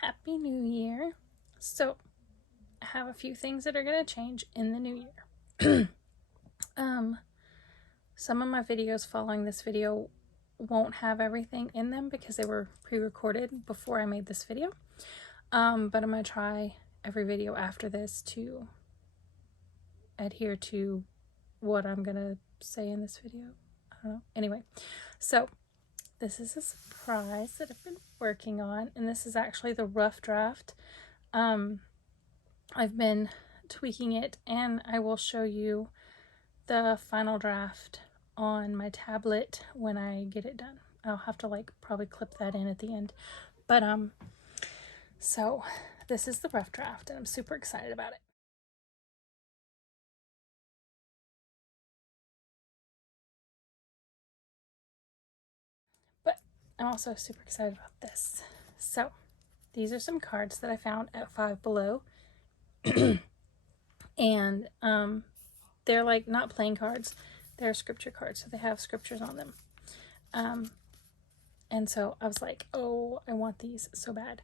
Happy New Year. So, I have a few things that are going to change in the new year. Some of my videos following this video won't have everything in them because they were pre-recorded before I made this video. But I'm going to try every video after this to adhere to what I'm going to say in this video. I don't know. Anyway, so this is a surprise that I've been working on, and this is actually the rough draft. I've been tweaking it, and I will show you the final draft on my tablet when I get it done. I'll have to probably clip that in at the end. But so this is the rough draft, and I'm super excited about it. But I'm also super excited about this. So these are some cards that I found at Five Below. And they're not playing cards, they're scripture cards, so they have scriptures on them. And so I was like, oh, I want these so bad.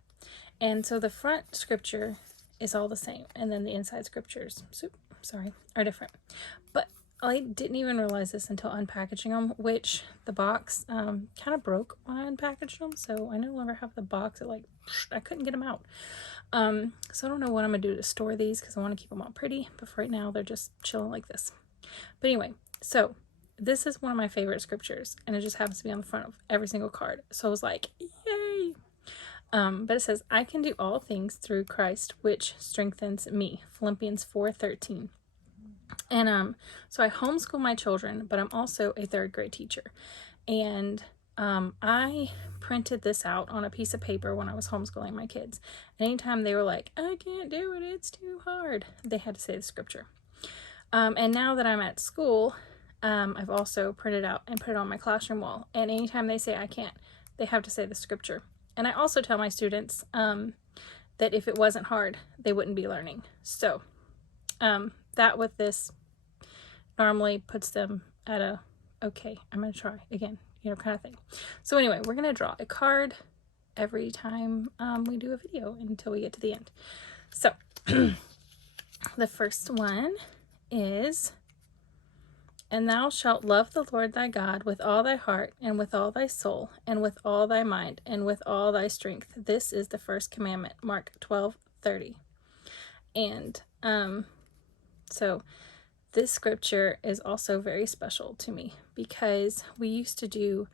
And so the front scripture is all the same, and then the inside scriptures are different. But I didn't even realize this until unpackaging them, which the box kind of broke when I unpackaged them, so I no longer have the box. I couldn't get them out. So I don't know what I'm gonna do to store these because I want to keep them all pretty, but for right now they're just chilling like this. But anyway, so this is one of my favorite scriptures, and it just happens to be on the front of every single card. So I was like, yay! But it says, I can do all things through Christ, which strengthens me. Philippians 4:13. And so I homeschool my children, but I'm also a third grade teacher. And I printed this out on a piece of paper when I was homeschooling my kids. Anytime they were like, I can't do it, it's too hard, they had to say the scripture. And now that I'm at school, I've also printed out and put it on my classroom wall. And anytime they say I can't, they have to say the scripture. And I also tell my students that if it wasn't hard, they wouldn't be learning. So that with this normally puts them at a, okay, I'm going to try again, kind of thing. So anyway, we're going to draw a card every time we do a video until we get to the end. So the first one is, and thou shalt love the Lord thy God with all thy heart, and with all thy soul, and with all thy mind, and with all thy strength. This is the first commandment. Mark 12:30. And so this scripture is also very special to me because we used to do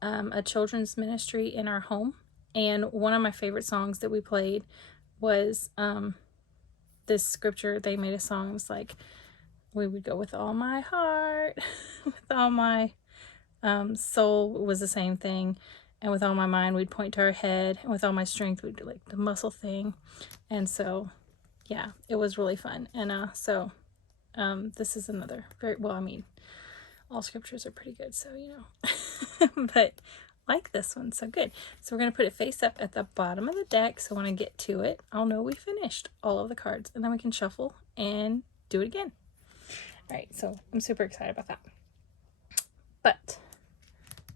a children's ministry in our home, and one of my favorite songs that we played was this scripture. They made a song. It was like, we would go with all my heart, with all my soul was the same thing, and with all my mind we'd point to our head, and with all my strength we'd do the muscle thing. And so yeah, it was really fun. And this is another very, well, I mean, all scriptures are pretty good, so but like this one, so good. So we're going to put it face up at the bottom of the deck, so when I get to it, I'll know we finished all of the cards, and then we can shuffle and do it again. All right, so I'm super excited about that. But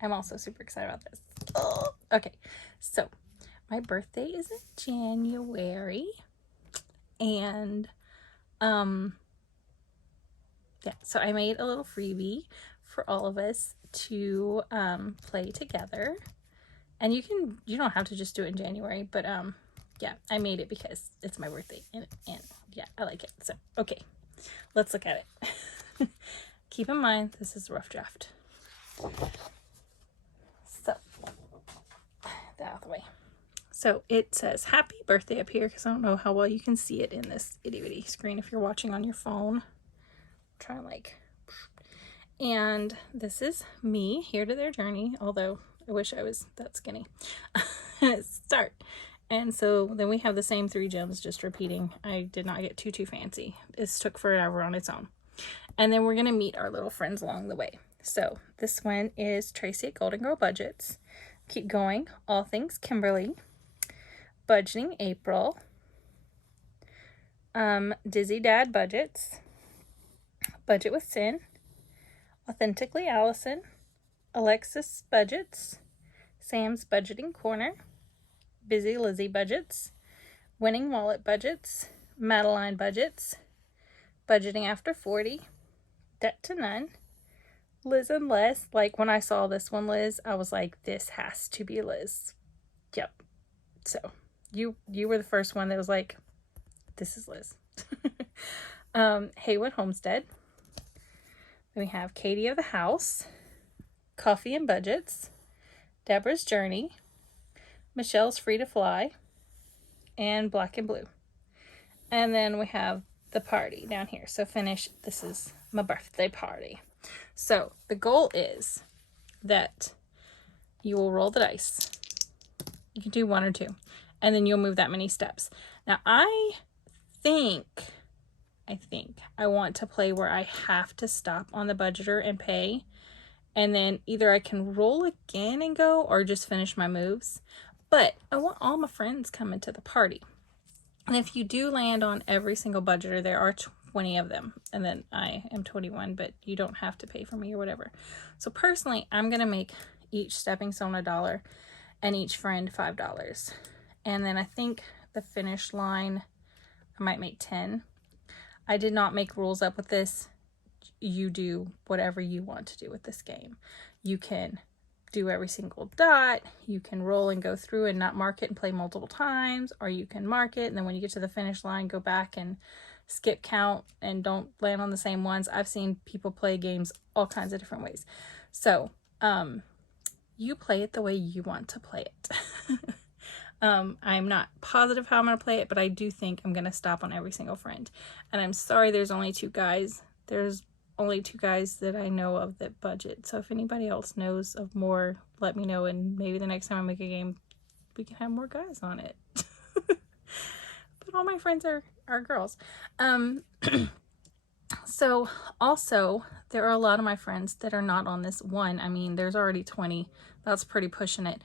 I'm also super excited about this. Oh, okay, so my birthday is in January, and yeah, so I made a little freebie for all of us to play together. And you don't have to just do it in January, but yeah, I made it because it's my birthday, and yeah, I like it. So okay, let's look at it. Keep in mind, this is a rough draft. So, that out of the way. So it says happy birthday up here, because I don't know how well you can see it in this itty bitty screen if you're watching on your phone. Try and this is me here to their journey, although I wish I was that skinny. Start. And so then we have the same 3 gems just repeating. I did not get too fancy. This took forever on its own. And then we're going to meet our little friends along the way. So this one is Tracy at Golden Girl Budgets. Keep going. All Things Kimberly. Budgeting April. Dizzy Dad Budgets. Budget with Sin. Authentically Allison. Alexis Budgets. Sam's Budgeting Corner. Busy Lizzie budgets, Winning Wallet budgets, Madeline budgets, Budgeting After 40, Debt to None, Liz and Les. Like, when I saw this one, Liz, I was like, this has to be Liz. Yep. So you were the first one that was like, this is Liz. Haywood Homestead. Then we have Katie of the House, Coffee and Budgets, Deborah's Journey, Michelle's Free2Fly, and Black and Blue. And then we have the party down here. So finish, this is my birthday party. So the goal is that you will roll the dice. You can do 1 or 2, and then you'll move that many steps. Now I think I want to play where I have to stop on the budgeter and pay, and then either I can roll again and go, or just finish my moves. But I want all my friends coming to the party. And if you do land on every single budgeter, there are 20 of them, and then I am 21, but you don't have to pay for me or whatever. So personally, I'm going to make each stepping stone $1 and each friend $5. And then I think the finish line, I might make 10. I did not make rules up with this. You do whatever you want to do with this game. You can do every single dot. You can roll and go through and not mark it and play multiple times, or you can mark it and then when you get to the finish line, go back and skip count and don't land on the same ones. I've seen people play games all kinds of different ways. So you play it the way you want to play it. I'm not positive how I'm going to play it, but I do think I'm going to stop on every single friend. And I'm sorry there's only 2 guys. There's only 2 guys that I know of that budget. So if anybody else knows of more, let me know, and maybe the next time I make a game, we can have more guys on it. But all my friends are girls. So also, there are a lot of my friends that are not on this. 1, I mean, there's already 20. That's pretty pushing it.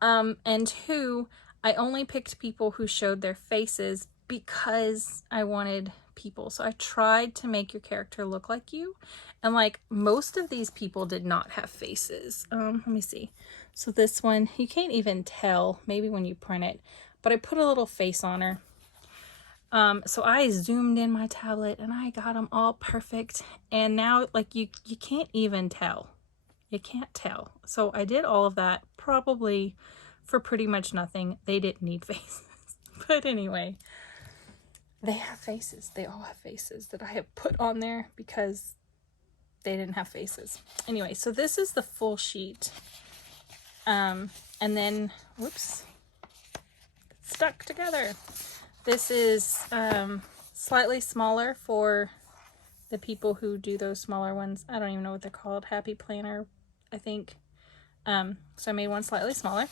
And 2, I only picked people who showed their faces because I wanted people. So I tried to make your character look like you. And like most of these people did not have faces. Let me see. So this one, you can't even tell, maybe when you print it, but I put a little face on her. So I zoomed in my tablet and I got them all perfect. And now like you can't even tell. You can't tell. So I did all of that probably for pretty much nothing. They didn't need faces. But anyway, they have faces. They all have faces that I have put on there because they didn't have faces. Anyway, so this is the full sheet. And then, whoops, stuck together. This is slightly smaller for the people who do those smaller ones. I don't even know what they're called. Happy Planner, I think. So I made one slightly smaller.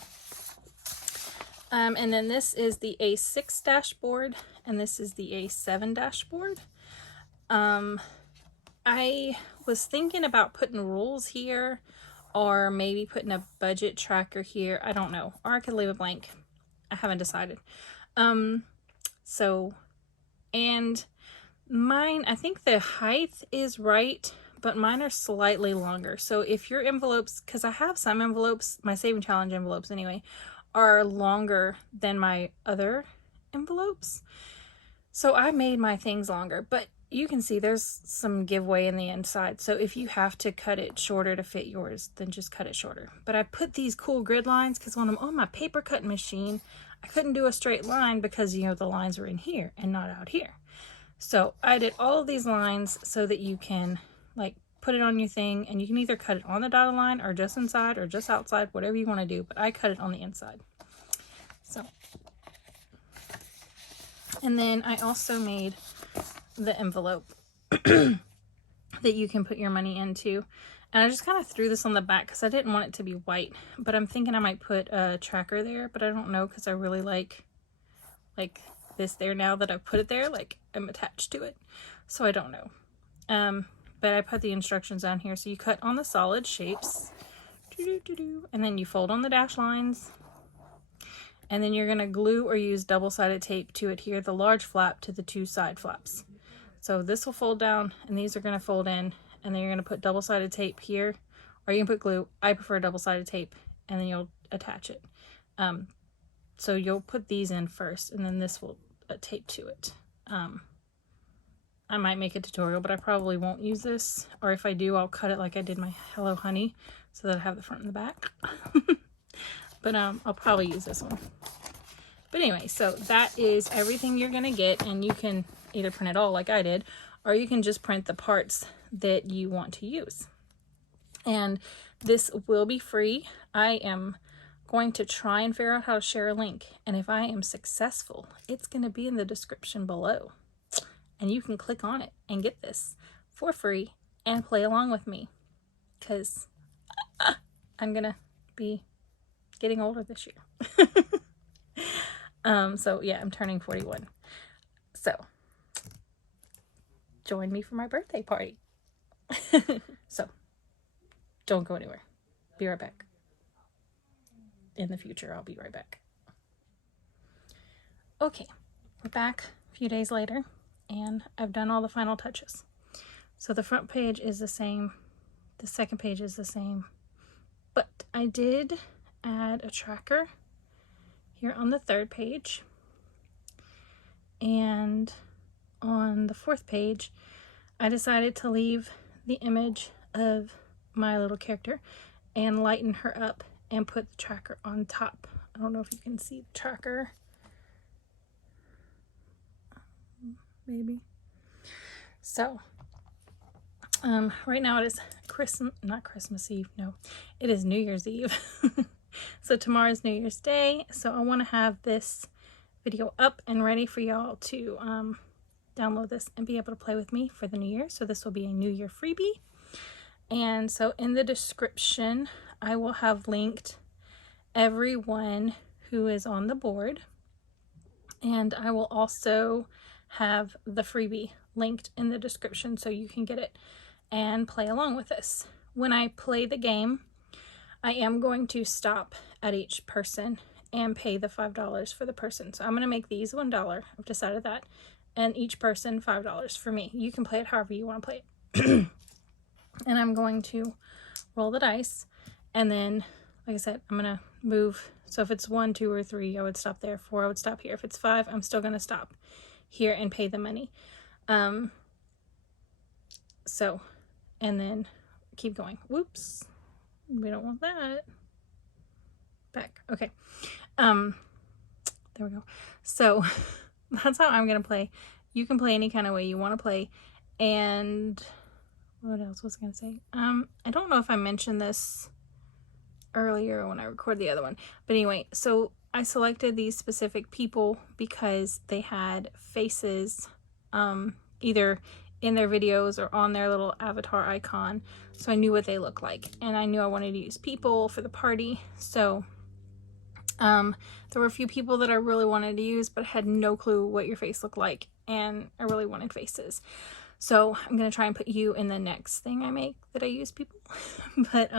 And then this is the A6 dashboard, and this is the A7 dashboard. I was thinking about putting rules here, or maybe putting a budget tracker here. I don't know. Or I could leave it blank. I haven't decided. So, and mine, I think the height is right, but mine are slightly longer. So if your envelopes, because I have some envelopes, my Saving Challenge envelopes anyway, are longer than my other envelopes. So I made my things longer, but you can see there's some giveaway in the inside. So if you have to cut it shorter to fit yours, then just cut it shorter. But I put these cool grid lines because when I'm on my paper cutting machine, I couldn't do a straight line because, you know, the lines were in here and not out here. So I did all of these lines so that you can like put it on your thing, and you can either cut it on the dotted line or just inside or just outside, whatever you want to do, but I cut it on the inside. So, and then I also made the envelope that you can put your money into, and I just kind of threw this on the back because I didn't want it to be white, but I'm thinking I might put a tracker there, but I don't know because I really like this there now that I've put it there, like I'm attached to it, so I don't know. But I put the instructions down here. So you cut on the solid shapes, and then you fold on the dash lines, and then you're going to glue or use double-sided tape to adhere the large flap to the 2 side flaps. So this will fold down, and these are going to fold in, and then you're going to put double-sided tape here, or you can put glue. I prefer double-sided tape, and then you'll attach it. so you'll put these in first, and then this will tape to it. I might make a tutorial, but I probably won't use this, or if I do, I'll cut it like I did my Hello Honey, so that I have the front and the back. But I'll probably use this one. But anyway, so that is everything you're gonna get, and you can either print it all like I did, or you can just print the parts that you want to use. And this will be free. I am going to try and figure out how to share a link, and if I am successful, it's going to be in the description below, and you can click on it and get this for free and play along with me, because I'm gonna be getting older this year. So yeah, I'm turning 41, so join me for my birthday party. So don't go anywhere. Be right back. In the future, I'll be right back. Okay, we're back a few days later, and I've done all the final touches. So the front page is the same, the second page is the same, but I did add a tracker here on the third page, and on the fourth page I decided to leave the image of my little character and lighten her up and put the tracker on top. I don't know if you can see the tracker. Maybe. So, right now it is not Christmas Eve, no. It is New Year's Eve. So tomorrow's New Year's Day. So I want to have this video up and ready for y'all to download this and be able to play with me for the New Year. So this will be a New Year freebie. And so in the description, I will have linked everyone who is on the board. And I will also have the freebie linked in the description so you can get it and play along with this. When I play the game, I am going to stop at each person and pay the $5 for the person. So I'm going to make these $1. I've decided that. And each person $5 for me. You can play it however you want to play it. And I'm going to roll the dice. And then, like I said, I'm going to move. So if it's 1, 2, or 3, I would stop there. 4, I would stop here. If it's 5, I'm still going to stop here and pay the money. So, and then keep going. Whoops. We don't want that. Back. Okay. There we go. So that's how I'm going to play. You can play any kind of way you want to play. And what else was I going to say? I don't know if I mentioned this earlier when I recorded the other one. But anyway, so I selected these specific people because they had faces either in their videos or on their little avatar icon, so I knew what they look like, and I knew I wanted to use people for the party. So there were a few people that I really wanted to use, but I had no clue what your face looked like, and I really wanted faces. So I'm gonna try and put you in the next thing I make that I use people. But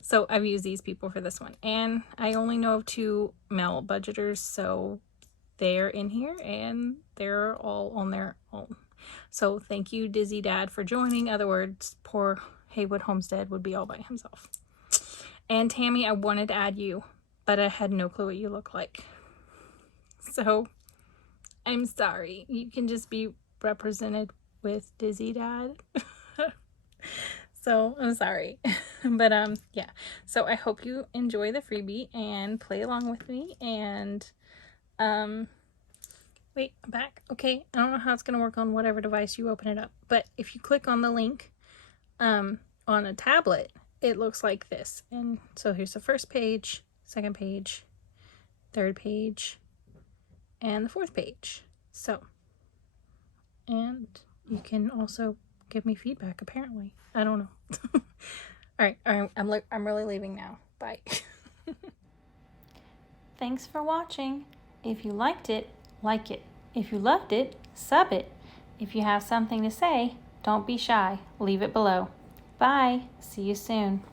so I've used these people for this one, and I only know of 2 male budgeters, so they're in here and they're all on their own. So thank you, Dizzy Dad, for joining. Other words, poor Haywood Homestead would be all by himself. And Tammy, I wanted to add you, but I had no clue what you look like. So I'm sorry. You can just be represented with Dizzy Dad. So I'm sorry. But yeah. So I hope you enjoy the freebie and play along with me. And wait, I'm back. Okay, I don't know how it's going to work on whatever device you open it up, but if you click on the link on a tablet, it looks like this. And so here's the first page, second page, third page, and the fourth page. So, and you can also give me feedback, apparently. I don't know. All right, I'm really leaving now. Bye. Thanks for watching. If you liked it, like it. If you loved it, sub it. If you have something to say, don't be shy. Leave it below. Bye. See you soon.